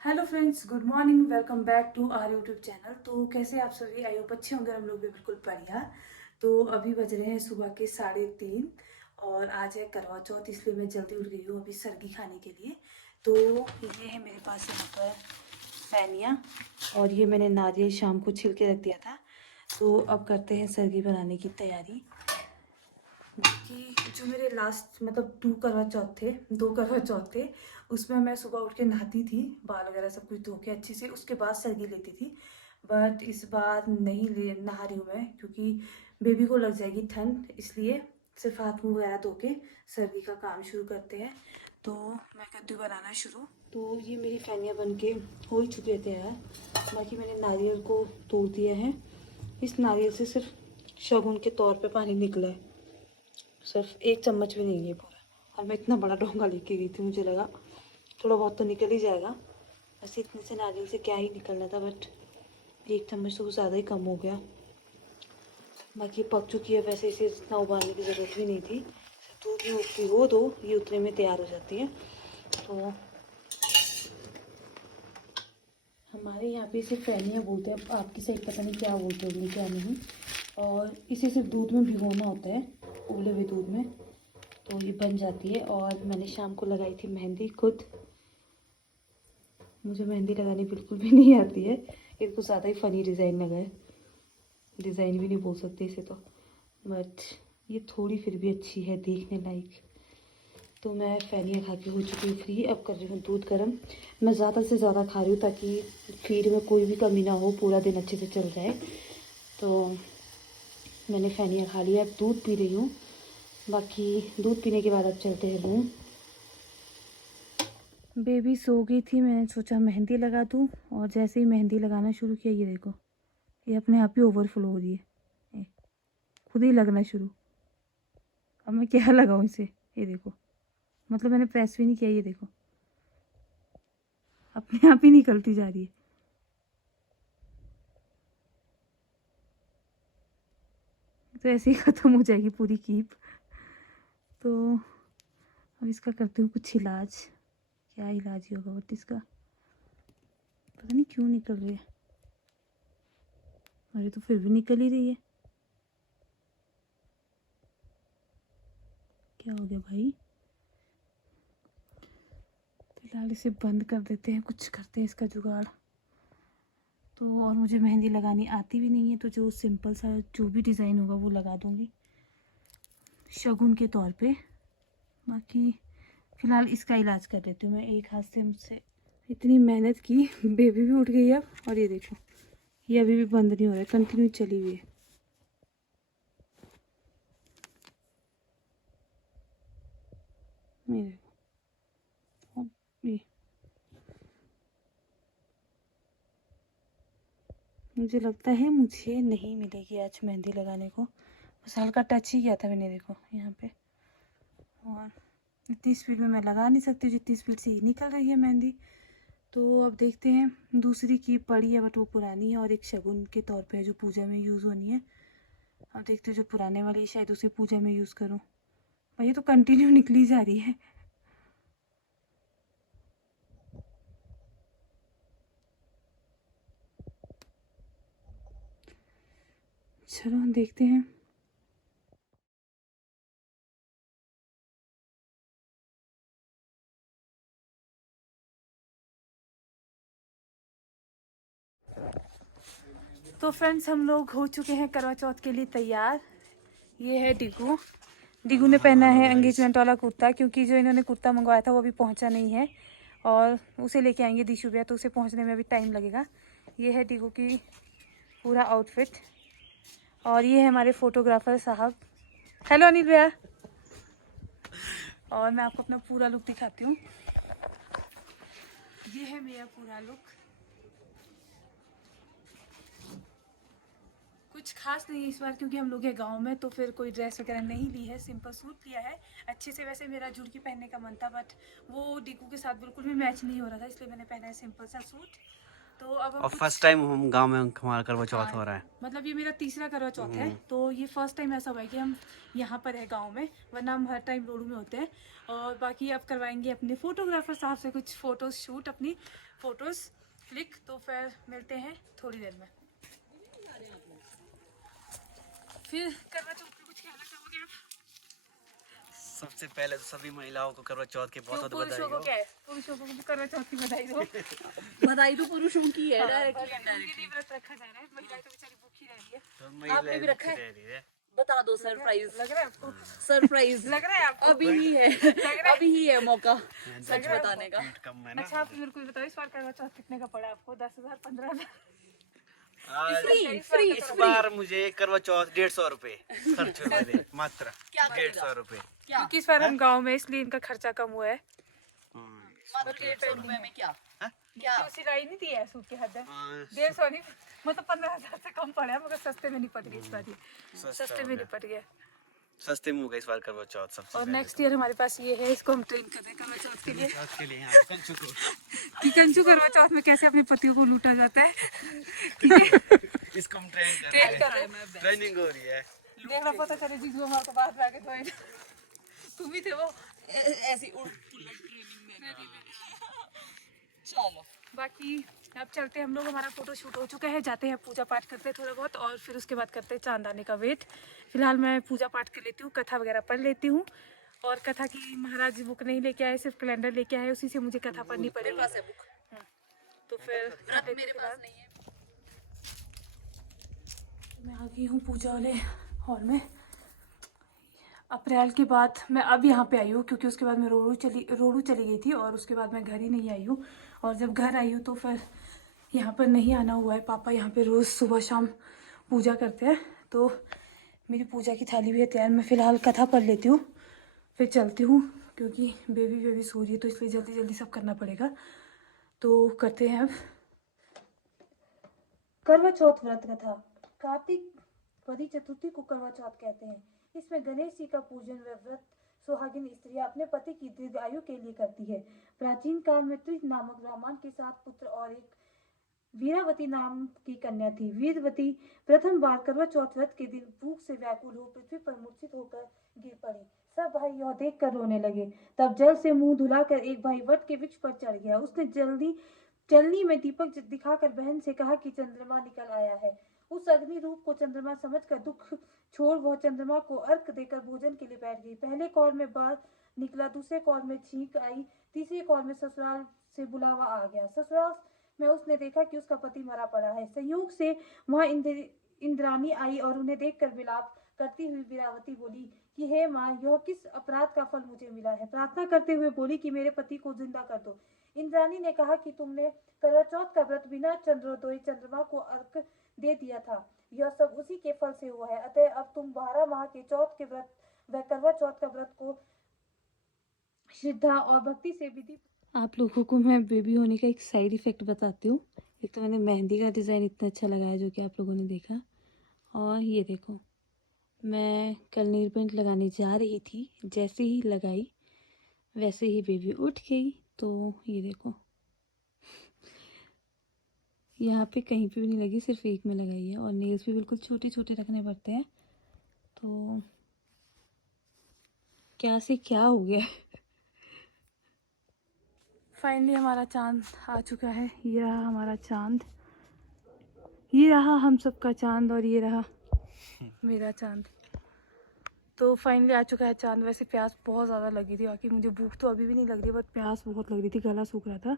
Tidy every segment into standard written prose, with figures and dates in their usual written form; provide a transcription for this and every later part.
Hello friends, good morning. Welcome back to our YouTube channel. तो कैसे आप सभी? आई होप अच्छे होंगे। हम लोग भी बिल्कुल बढ़िया। तो अभी बज रहे हैं सुबह के 3:30 और आज है करवा चौथ, इसलिए मैं जल्दी उठ गई हूँ अभी सर्गी खाने के लिए। तो ये है मेरे पास यहाँ पर सैनिया और ये मैंने नारियल शाम को छिल के रख दिया था। तो अब करते हैं सर्गी बनाने की तैयारी। कि जो मेरे लास्ट मतलब 2 करवा चौथ थे, उसमें मैं सुबह उठ के नहाती थी, बाल वगैरह सब कुछ धो के अच्छे से, उसके बाद सर्गी लेती थी। बट इस बार नहीं ले नहा रही हूँ मैं, क्योंकि बेबी को लग जाएगी ठंड, इसलिए सिर्फ हाथ मुँह वगैरह धो के सर्दी का काम शुरू करते हैं। तो मैं करती हूँ बनाना शुरू। तो ये मेरी फैनियाँ बन के हो ही चुके थे यार। बाकी मैंने नारियल को तोड़ दिया है। इस नारियल से सिर्फ शगुन के तौर पे पानी निकला है, सिर्फ 1 चम्मच भी नहीं है पूरा। और मैं इतना बड़ा डोंगा लेके गई थी, मुझे लगा थोड़ा बहुत तो निकल ही जाएगा। वैसे इतने से नारियल से क्या ही निकलना था, बट 1 चम्मच तो कुछ ज़्यादा ही कम हो गया। बाकी पक चुकी है, वैसे इसे इतना उबालने की ज़रूरत भी नहीं थी। दूध में भिगो दो, ये उतने में तैयार हो जाती है। तो हमारे यहाँ पे इसे फैनियाँ बोलते हैं, आपकी साइड पता नहीं क्या बोलते होंगे क्या नहीं। और इसे सिर्फ दूध में भिगोना होता है, उबले हुए दूध में, तो ये बन जाती है। और मैंने शाम को लगाई थी मेहंदी खुद। मुझे मेहंदी लगानी बिल्कुल भी नहीं आती है, ये तो ज़्यादा ही फ़नी डिज़ाइन लगा है। डिज़ाइन भी नहीं बोल सकते इसे तो, बट ये थोड़ी फिर भी अच्छी है देखने लायक। तो मैं फैनिया खा के हो चुकी हूँ फ्री। अब कर रही हूँ दूध गर्म। मैं ज़्यादा से ज़्यादा खा रही हूँ ताकि फीड में कोई भी कमी ना हो, पूरा दिन अच्छे से चल जाए। तो मैंने फैनिया खा लिया, अब दूध पी रही हूँ। बाकी दूध पीने के बाद अब चलते हैं रूम। बेबी सो गई थी, मैंने सोचा मेहंदी लगा दूँ, और जैसे ही मेहंदी लगाना शुरू किया, ये देखो ये अपने आप ही ओवरफ्लो हो रही है, ये खुद ही लगना शुरू। अब मैं क्या लगाऊँ इसे, ये देखो, मतलब मैंने प्रेस भी नहीं किया, ये देखो अपने आप ही निकलती जा रही है। तो ऐसे ही ख़त्म हो जाएगी पूरी कीप। तो अब इसका करती हूँ कुछ इलाज। क्या इलाज ही होगा बट इसका पता नहीं क्यों निकल रही है। अरे तो फिर भी निकल ही रही है, क्या हो गया भाई? फिलहाल इसे बंद कर देते हैं, कुछ करते हैं इसका जुगाड़। तो और मुझे मेहंदी लगानी आती भी नहीं है, तो जो सिंपल सा जो भी डिज़ाइन होगा वो लगा दूँगी शगुन के तौर पे। बाकी फ़िलहाल इसका इलाज कर लेती हूँ मैं एक हाथ से। मुझसे इतनी मेहनत की, बेबी भी उठ गई है अब, और ये देखो ये अभी भी बंद नहीं हो रहा है, कंटिन्यू चली हुई है। ये देखो अब ये, मुझे लगता है मुझे नहीं मिलेगी आज मेहंदी लगाने को। बस हल्का टच ही किया था मैंने, देखो यहाँ पे। और इतनी स्पीड में मैं लगा नहीं सकती जितनी स्पीड से ही निकल रही है मेहंदी। तो अब देखते हैं। दूसरी की पड़ी है बट वो पुरानी है, और एक शगुन के तौर पे है जो पूजा में यूज़ होनी है। अब देखते हैं जो पुराने वाली है, शायद उसे पूजा में यूज़ करूँ। भाई ये तो कंटिन्यू निकली जा रही है। चलो देखते हैं। तो फ्रेंड्स, हम लोग हो चुके हैं करवा चौथ के लिए तैयार। ये है डिगू। डिगू ने पहना है एंगेजमेंट वाला कुर्ता, क्योंकि जो इन्होंने कुर्ता मंगवाया था वो अभी पहुंचा नहीं है, और उसे लेके आएंगे दिशु भैया, तो उसे पहुंचने में अभी टाइम लगेगा। ये है डिगू की पूरा आउटफिट। और ये है हमारे फोटोग्राफर साहब। हेलो अनिल भैया। और मैं आपको अपना पूरा लुक दिखाती हूँ। ये है मेरा पूरा लुक। कुछ खास नहीं है इस बार, क्योंकि हम लोग हैं गांव में, तो फिर कोई ड्रेस वगैरह नहीं ली है, सिंपल सूट लिया है। अच्छे से वैसे मेरा झुड़की पहनने का मन था, बट वो डिगू के साथ बिल्कुल भी मैच नहीं हो रहा था, इसलिए मैंने पहना है सिंपल सा सूट। तो अब हम और फर्स्ट टाइम हम गांव में हमारा करवा चौथ हो रहा है। मतलब ये मेरा तीसरा करवा चौथ है, तो ये फर्स्ट टाइम ऐसा हुआ है कि हम यहाँ पर है गांव में, वरना हम हर टाइम रोडू में होते हैं। और बाकी अब करवाएंगे अपने फोटोग्राफर साहब से कुछ फोटोज शूट, अपनी फोटोज क्लिक। तो फिर मिलते हैं थोड़ी देर में। फिर करवा चौथ पे कुछ कहना चाहोगे आप? सबसे पहले तो सभी महिलाओं को करवा चौथ की बहुत बहुत बधाई पुरुषों को हो। क्या है, पुरुषों को भी करवा चौथ की बधाई दो। बधाई तो पुरुषों की है, उनके लिए व्रत रखा जा रहा है, महिलाएं तो बेचारी भूखी रह रही है। तो महिलाएं आपने भी रखा है? भूखी रह रही है। बता दो सरप्राइज। लग रहा है आपको? सरप्राइज लग रहा है आपको? अभी ही है, अभी ही है मौका सच बताने का। पेट कम है ना। अच्छा, आप मेरे को बताओ इस बार करवा चौथ कितने का पड़ा आपको? 10,000, 15,000? आज फ्री इस बार मुझे करवा चौथ 150 रुपए खर्च हुए मेरे, मात्र क्या 150 रुपए। क्या क्योंकि इस बार हम गांव में, इसलिए इनका खर्चा कम हुआ है। मात्र 150 रुपए में क्या क्या क्यों सिलाई नहीं दी है सूट के हद है? हाँ, 150 नहीं, मतलब 15,000 से कम पड़ा है, मगर सस्ते में निपट गए इस बार ये। सस्ते में निपट गए। सस्ते में होगा इस बार करवा चौथ सबसे और पहले नेक्स्ट ईयर हमारे पास ये है, इसको हम ट्रेन कर रहे हैं करवा चौथ के लिए, चौथ के लिए। हाँ, कंचू को कि कंचू करवा चौथ में कैसे अपने पतियों को लूटा जाता है। इसको हम ट्रेन कर ट्रेन रहे कर रहे हैं, हैं, ट्रेनिंग हो रही है। देखना पता चले जीजू हमारे को बाहर लाके धोए। तुम ही थे वो। ऐसी उलट ट्रेनिंग में। चलो बाकी अब चलते हैं हम लोग, हमारा फोटो शूट हो चुका है, जाते हैं पूजा पाठ करते हैं थोड़ा बहुत, और फिर उसके बाद करते हैं चांद आने का वेट। फिलहाल मैं पूजा पाठ कर लेती हूँ, कथा वगैरह पढ़ लेती हूँ। और कथा की महाराज जी बुक नहीं लेके आए, सिर्फ कैलेंडर लेके आए, उसी से मुझे कथा पढ़नी मेरे पड़ेगी। पास है बुक, तो फिर व्रत मेरे पास नहीं है। मैं आ गई हूँ पूजा वाले हॉल में। अप्रैल के बाद मैं अब यहाँ पे आई हूँ, क्योंकि उसके बाद मैं रोडू चली गई थी, और उसके बाद मैं घर ही नहीं आई हूँ। और जब घर आई हूँ तो फिर यहाँ पर नहीं आना हुआ है। पापा यहाँ पे रोज़ सुबह शाम पूजा करते हैं, तो मेरी पूजा की थाली भी है तैयार। मैं फ़िलहाल कथा पढ़ लेती हूँ, फिर चलती हूँ, क्योंकि बेबी सो रही है, तो इसलिए जल्दी जल्दी सब करना पड़ेगा। तो करते हैं अब करवा चौथ व्रत कथा। कार्तिक वदी चतुर्थी को करवा चौथ कहते हैं। इसमें गणेश जी का पूजन व व्रत सुहागिन स्त्रियां अपने पति की दीर्घायु के लिए करती है। प्राचीन काल में त्रिज नामक ब्राह्मण के 7 पुत्र और एक वीरावती नाम की कन्या थी। वीरवती प्रथम बार करवा चौथ व्रत के दिन भूख से व्याकुल हो पृथ्वी पर मूर्छित होकर गिर पड़ी। सब भाई यह देख कर रोने लगे। तब जल से मुंह धुलाकर एक भाई वट के वृक्ष पर चढ़ गया। उसने जल्दी चलनी में दीपक दिखाकर बहन से कहा कि चंद्रमा निकल आया है। उस अग्नि रूप को चंद्रमा समझकर दुख छोड़ वह चंद्रमा को अर्घ देकर भोजन के लिए बैठ गई। पहले कौर में बाल निकला, दूसरे कौर में छींक आई, तीसरी कौर में ससुराल से बुलावा आ गया। ससुराल में उसने देखा कि उसका पति मरा पड़ा है। संयोग से वहां इंद्राणी आई और उन्हें देखकर विलाप करती हुई वीरावती बोली कि हे माँ, यह किस अपराध का फल मुझे मिला है। प्रार्थना करते हुए बोली कि मेरे पति को जिंदा कर दो। इंद्राणी ने कहा कि तुमने करवा चौथ का व्रत बिना चंद्रोदय चंद्रमा को अर्घ दे दिया था, यह सब उसी के फल से हुआ है। अतः अब तुम 12 माह के चौथ के व्रत व करवा चौथ का व्रत को श्रद्धा और भक्ति से विधि। आप लोगों को मैं बेबी होने का एक साइड इफेक्ट बताती हूँ। एक तो मैंने मेहंदी का डिज़ाइन इतना अच्छा लगाया जो कि आप लोगों ने देखा, और ये देखो, मैं कल नील पेंट लगाने जा रही थी, जैसे ही लगाई वैसे ही बेबी उठ गई। तो ये देखो, यहाँ पे कहीं पे भी नहीं लगी, सिर्फ एक में लगाई है। और नेल्स भी बिल्कुल छोटे छोटे रखने पड़ते हैं। तो क्या से क्या हो गया। फाइनली हमारा चांद आ चुका है। ये रहा हमारा चांद, ये रहा हम सबका चांद, और ये रहा मेरा चांद। तो फाइनली आ चुका है चांद। वैसे प्यास बहुत ज़्यादा लगी थी, बाकी मुझे भूख तो अभी भी नहीं लग रही, बट प्यास बहुत लग रही थी, गला सूख रहा था।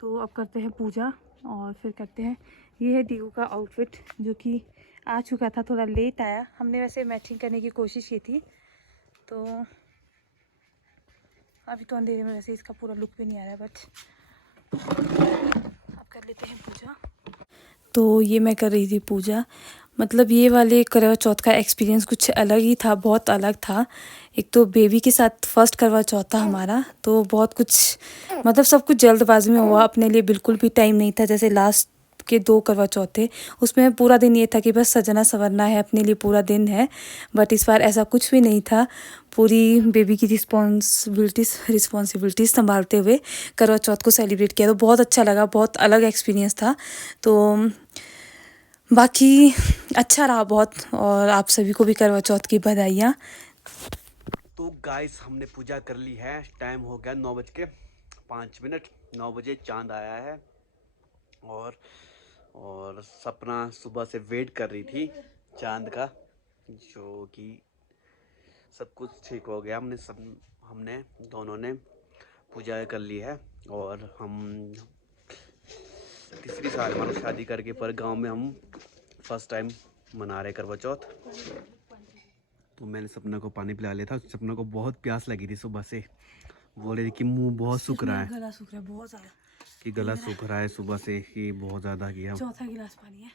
तो अब करते हैं पूजा और फिर करते हैं। ये है डीगू का आउटफिट, जो कि आ चुका था, थोड़ा लेट आया। हमने वैसे मैचिंग करने की कोशिश की थी, तो अभी तो अंधेरे में वैसे इसका पूरा लुक भी नहीं आ रहा है, बट अब कर लेते हैं पूजा। तो ये मैं कर रही थी पूजा। मतलब ये वाले करवा चौथ का एक्सपीरियंस कुछ अलग ही था, बहुत अलग था। एक तो बेबी के साथ फर्स्ट करवा चौथ था हमारा, तो बहुत कुछ मतलब सब कुछ जल्दबाजी में हुआ। अपने लिए बिल्कुल भी टाइम नहीं था। जैसे लास्ट के 2 करवा चौथ थे। उसमें पूरा दिन ये था कि बस सजना संवरना है, अपने लिए पूरा दिन है। बट इस बार ऐसा कुछ भी नहीं था। पूरी बेबी की रिस्पॉन्सिबिलिटीज़ संभालते हुए करवा चौथ को सेलिब्रेट किया, तो बहुत अच्छा लगा, बहुत अलग एक्सपीरियंस था। तो बाकी अच्छा रहा बहुत, और आप सभी को भी करवा चौथ की बधाइयाँ। तो गाइस हमने पूजा कर ली है, टाइम हो गया 9:05। 9 बजे चांद आया है और सपना सुबह से वेट कर रही थी चांद का, जो कि सब कुछ ठीक हो गया। हमने दोनों ने पूजा कर ली है और हम तीसरी साल हमारी शादी करके, पर गांव में हम फर्स्ट टाइम मना रहे करवा चौथ। तो मैंने सपना को पानी पिला लिया था। सपना को बहुत प्यास लगी थी सुबह से, बोल रही थी कि मुंह बहुत सूख रहा है, गला सूख रहा है बहुत ज़्यादा, कि गला सूख रहा है सुबह से कि बहुत ज़्यादा किया। चौथा गिलास पानी है।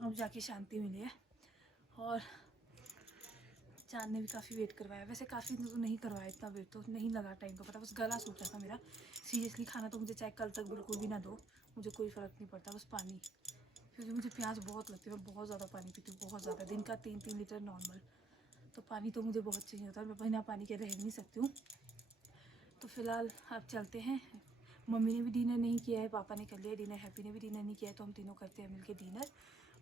अब जाके शांति मिली है। और चांद ने भी काफ़ी वेट करवाया, वैसे काफ़ी तो नहीं करवाया, इतना वेट तो नहीं लगा टाइम का पता, बस गला सूख रहा था मेरा। सीरियसली खाना तो मुझे चाहे कल तक बिल्कुल भी ना दो, मुझे कोई फ़र्क नहीं पड़ता, बस पानी, क्योंकि मुझे प्यास बहुत लगती है। मैं बहुत ज़्यादा पानी पीती हूँ, बहुत ज़्यादा, दिन का 3 लीटर नॉर्मल। तो पानी तो मुझे बहुत चाहिए होता है, मैं बिना पानी के रह भी नहीं सकती हूँ। तो फिलहाल अब चलते हैं। मम्मी ने भी डिनर नहीं किया है, पापा ने कर लिया डिनर, हैप्पी ने भी डिनर नहीं किया है, तो हम तीनों करते हैं मिलके डिनर।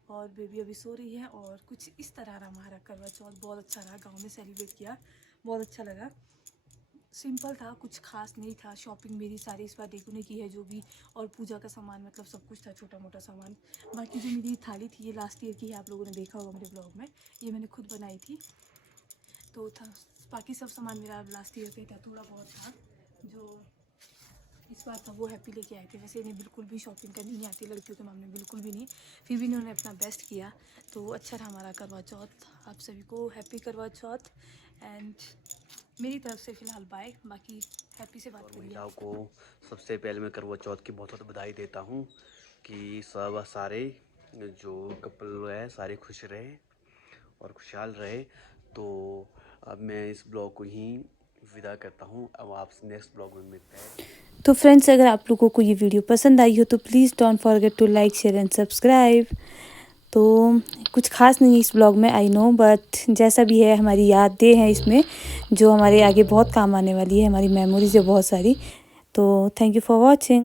और बेबी अभी सो रही है। और कुछ इस तरह रहा हमारा करवा चौथ, बहुत अच्छा रहा, गांव में सेलिब्रेट किया, बहुत अच्छा लगा। सिंपल था, कुछ खास नहीं था। शॉपिंग मेरी सारी इस बार देखो ने की है जो भी, और पूजा का सामान मतलब सब कुछ था, छोटा मोटा सामान। बाकी जो मेरी थाली थी ये लास्ट ईयर की है, आप लोगों ने देखा होगा मेरे ब्लॉग में, ये मैंने खुद बनाई थी। तो था, बाकी सब सामान मेरा लास्ट ईयर का था, थोड़ा बहुत था। जो इस बार था वो हैप्पी लेके आए थे। वैसे इन्हें बिल्कुल भी शॉपिंग करनी नहीं आती, लड़कियों के मामले में बिल्कुल भी नहीं, फिर भी इन्होंने अपना बेस्ट किया। तो अच्छा रहा हमारा करवा चौथ। आप सभी को हैप्पी करवा चौथ। एंड मेरी तरफ से फ़िलहाल बाय, बाकी हैप्पी से बात करिए। महिलाओं को सबसे पहले मैं करवा चौथ की बहुत बहुत बधाई देता हूँ कि सब सारे जो कपल है सारे खुश रहे और खुशहाल रहे। तो अब मैं इस ब्लॉग को ही विदा करता हूँ, अब आप नेक्स्ट ब्लॉग में मिलते हैं। तो फ्रेंड्स, अगर आप लोगों को ये वीडियो पसंद आई हो तो please don't forget to like, share and subscribe. तो कुछ खास नहीं है इस ब्लॉग में, आई नो, बट जैसा भी है हमारी यादें हैं इसमें, जो हमारे आगे बहुत काम आने वाली है, हमारी मेमोरीज है बहुत सारी। तो थैंक यू फॉर वॉचिंग।